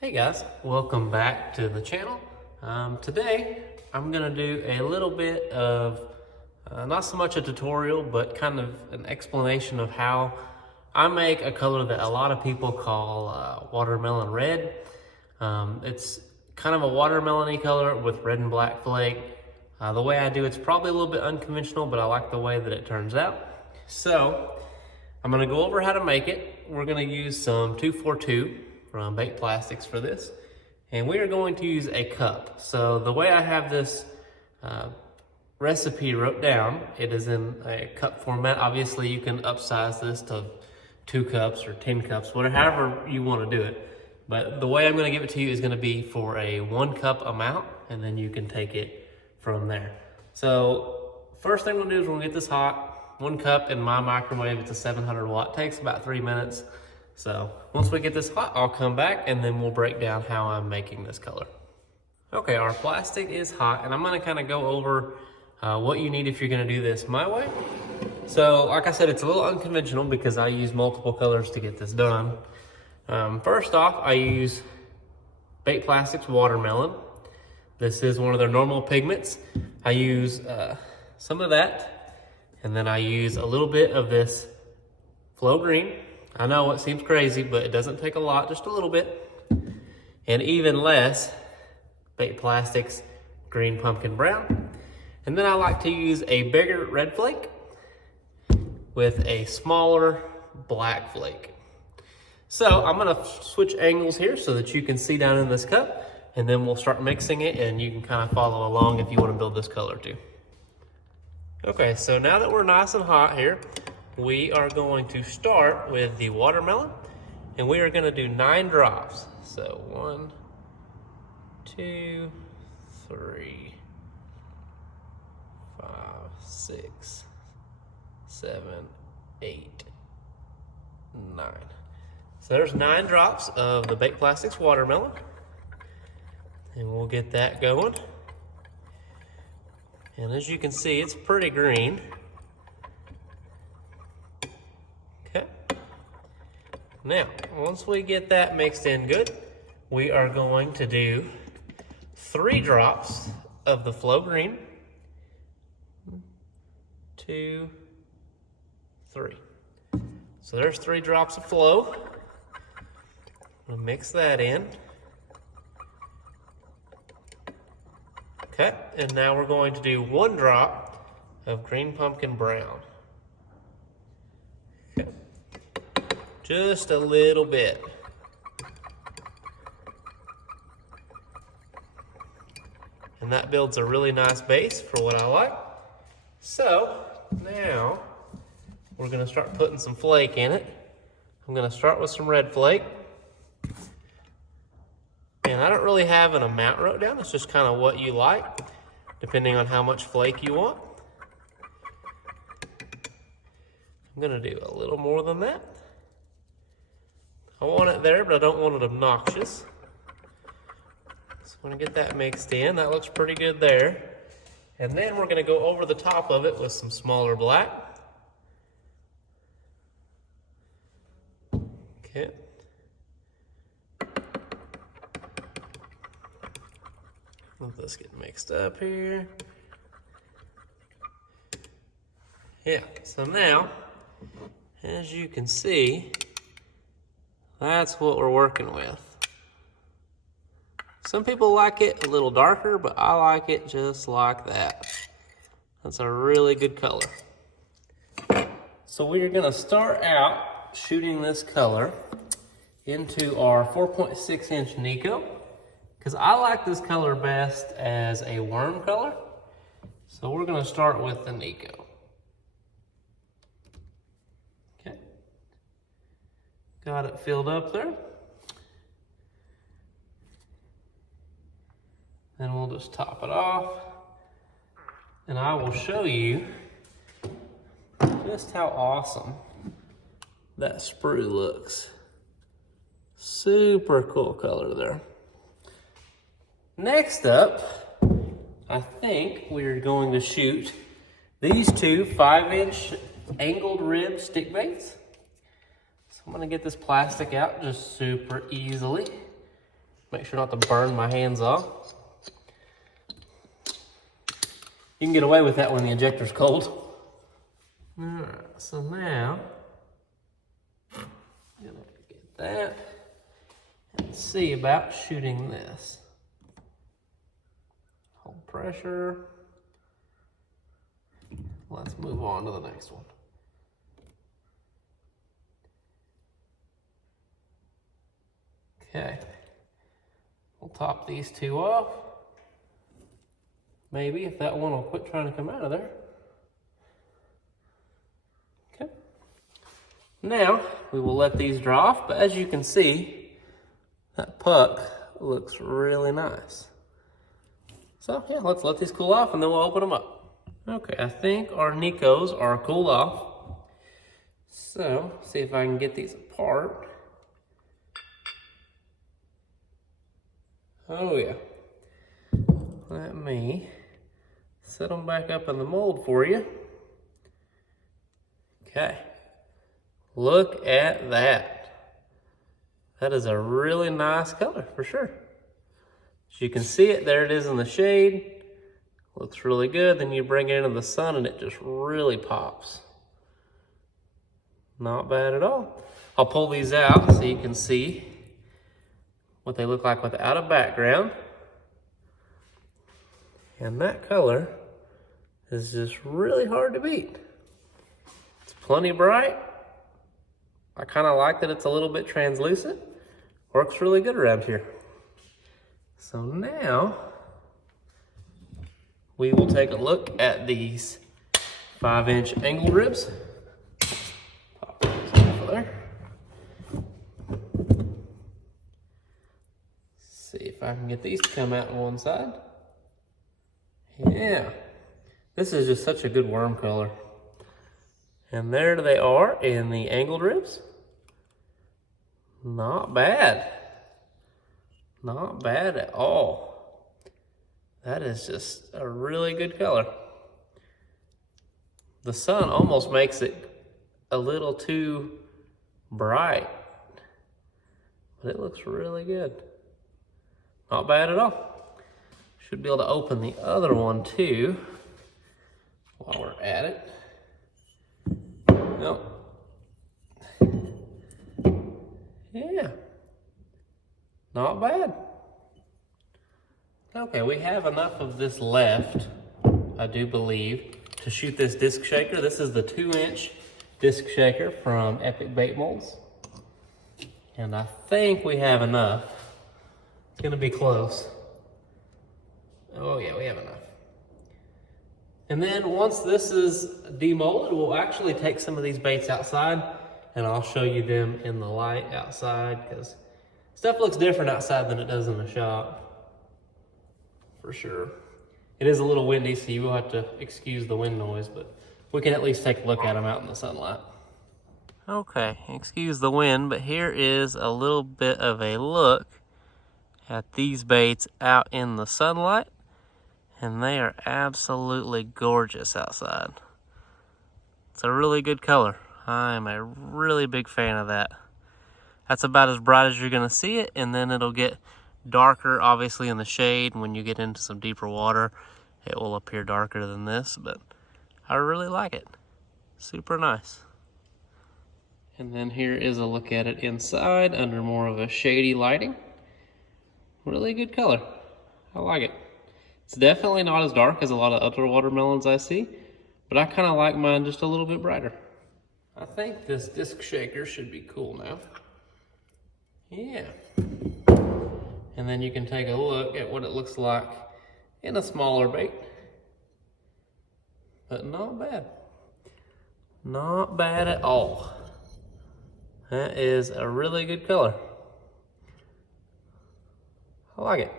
Hey guys, welcome back to the channel. Today I'm gonna do a little bit of, not so much a tutorial, but kind of an explanation of how I make a color that a lot of people call watermelon red. It's kind of a watermelon-y color with red and black flake. The way I do it's probably a little bit unconventional, but I like the way that it turns out. So I'm gonna go over how to make it. We're gonna use some 242 from Baked Plastics for this. And we are going to use a cup. So the way I have this recipe wrote down, it is in a cup format. Obviously you can upsize this to 2 cups or 10 cups, however you want to do it. But the way I'm going to give it to you is going to be for a 1 cup amount, and then you can take it from there. So first thing we'll do is we'll get this hot. 1 cup in my microwave, it's a 700 watt, takes about 3 minutes. So once we get this hot, I'll come back and then we'll break down how I'm making this color. Okay, our plastic is hot, and I'm gonna kind of go over what you need if you're gonna do this my way. So like I said, it's a little unconventional because I use multiple colors to get this done. First off, I use Baked Plastics Watermelon. This is one of their normal pigments. I use some of that, and then I use a little bit of this Flow Green. I know it seems crazy, but it doesn't take a lot, just a little bit. And even less, Baked Plastics Green Pumpkin Brown. And then I like to use a bigger red flake with a smaller black flake. So I'm gonna switch angles here so that you can see down in this cup, and then we'll start mixing it and you can kind of follow along if you wanna build this color too. Okay, so now that we're nice and hot here, we are going to start with the watermelon, and we are going to do 9 drops. So 1, 2, 3, 5, 6, 7, 8, 9. So there's 9 drops of the Baked Plastics watermelon, and we'll get that going. And as you can see, it's pretty green. Now, once we get that mixed in good, we are going to do 3 drops of the Flow Green. 1, 2, 3. So there's 3 drops of Flow. We'll mix that in. Okay, and now we're going to do 1 drop of Green Pumpkin Brown. Just a little bit. And that builds a really nice base for what I like. So now we're gonna start putting some flake in it. I'm gonna start with some red flake. And I don't really have an amount wrote down, it's just kind of what you like, depending on how much flake you want. I'm gonna do a little more than that. I want it there, but I don't want it obnoxious. So I'm gonna get that mixed in. That looks pretty good there. And then we're gonna go over the top of it with some smaller black. Okay. Let this get mixed up here. Yeah, so now, as you can see, that's what we're working with. Some people like it a little darker, but I like it just like that. That's a really good color. So we are gonna start out shooting this color into our 4.6 inch Nico, because I like this color best as a worm color. So we're gonna start with the Nico. Got it filled up there. Then we'll just top it off. And I will show you just how awesome that sprue looks. Super cool color there. Next up, I think we're going to shoot these 2 5-inch angled rib stick baits. I'm gonna get this plastic out just super easily. Make sure not to burn my hands off. You can get away with that when the injector's cold. All right, so now, I'm gonna get that and see about shooting this. Hold pressure. Let's move on to the next one. Okay, we'll top these two off. Maybe if that one will quit trying to come out of there. Okay. Now we will let these dry off, but as you can see, that puck looks really nice. So yeah, let's let these cool off and then we'll open them up. Okay, I think our Nikos are cooled off. So, see if I can get these apart. Oh yeah. Let me set them back up in the mold for you. Okay. Look at that. That is a really nice color for sure. As you can see it, there it is in the shade. Looks really good. Then you bring it into the sun and it just really pops. Not bad at all. I'll pull these out so you can see what they look like without a background. And that color is just really hard to beat. It's plenty bright. I kind of like that it's a little bit translucent. Works really good around here. So now we will take a look at these 5-inch angled ribs. Pop those off of there. See if I can get these to come out on one side. Yeah, this is just such a good worm color. And there they are in the angled ribs. Not bad. Not bad at all. That is just a really good color. The sun almost makes it a little too bright, but it looks really good. Not bad at all. Should be able to open the other one too while we're at it. Nope. Yeah. Not bad. Okay, we have enough of this left, I do believe, to shoot this disc shaker. This is the 2-inch disc shaker from Epic Bait Molds. And I think we have enough. It's gonna be close. Oh yeah, we have enough. And then once this is demolded, we'll actually take some of these baits outside and I'll show you them in the light outside because stuff looks different outside than it does in the shop. For sure. It is a little windy, so you will have to excuse the wind noise, but we can at least take a look at them out in the sunlight. Okay, excuse the wind, but here is a little bit of a look at these baits out in the sunlight, and they are absolutely gorgeous outside. It's a really good color. I'm a really big fan of that. That's about as bright as you're gonna see it, and then it'll get darker, obviously, in the shade. When you get into some deeper water, it will appear darker than this, but I really like it. Super nice. And then here is a look at it inside under more of a shady lighting. Really good color. I like it. It's definitely not as dark as a lot of other watermelons I see, but I kind of like mine just a little bit brighter. I think this disc shaker should be cool now. Yeah. And then you can take a look at what it looks like in a smaller bait. But not bad. Not bad at all. That is a really good color. I like it.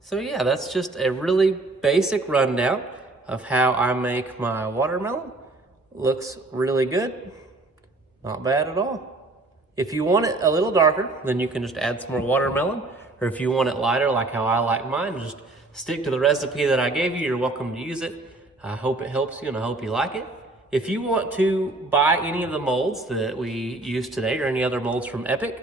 So yeah, that's just a really basic rundown of how I make my watermelon. Looks really good. Not bad at all. If you want it a little darker, then you can just add some more watermelon. Or if you want it lighter, like how I like mine, just stick to the recipe that I gave you. You're welcome to use it. I hope it helps you and I hope you like it. If you want to buy any of the molds that we used today or any other molds from Epic,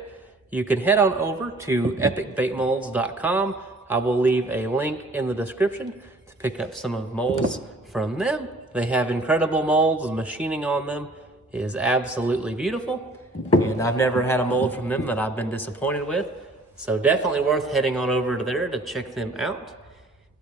you can head on over to epicbaitmolds.com. I will leave a link in the description to pick up some of the molds from them. They have incredible molds. The machining on them is absolutely beautiful, and I've never had a mold from them that I've been disappointed with. So definitely worth heading on over to there to check them out.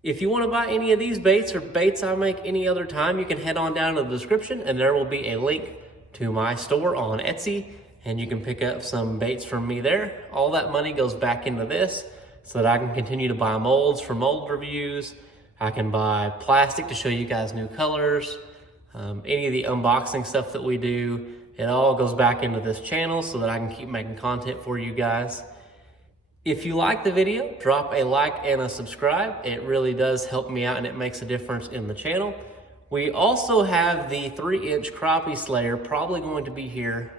If you want to buy any of these baits or baits I make any other time, you can head on down to the description and there will be a link to my store on Etsy, and you can pick up some baits from me there. All that money goes back into this so that I can continue to buy molds for mold reviews. I can buy plastic to show you guys new colors. Any of the unboxing stuff that we do, it all goes back into this channel so that I can keep making content for you guys. If you like the video, drop a like and a subscribe. It really does help me out and it makes a difference in the channel. We also have the 3-inch crappie slayer probably going to be here.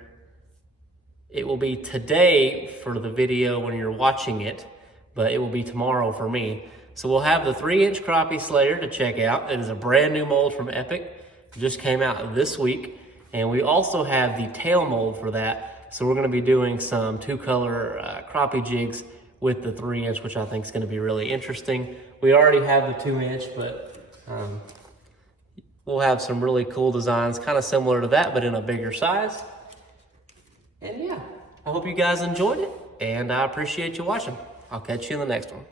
It will be today for the video when you're watching it, but it will be tomorrow for me. So we'll have the 3-inch crappie slayer to check out. It is a brand new mold from Epic. It just came out this week. And we also have the tail mold for that. So we're gonna be doing some 2-color crappie jigs with the 3-inch, which I think is gonna be really interesting. We already have the 2-inch, but we'll have some really cool designs, kind of similar to that, but in a bigger size. And yeah, I hope you guys enjoyed it, and I appreciate you watching. I'll catch you in the next one.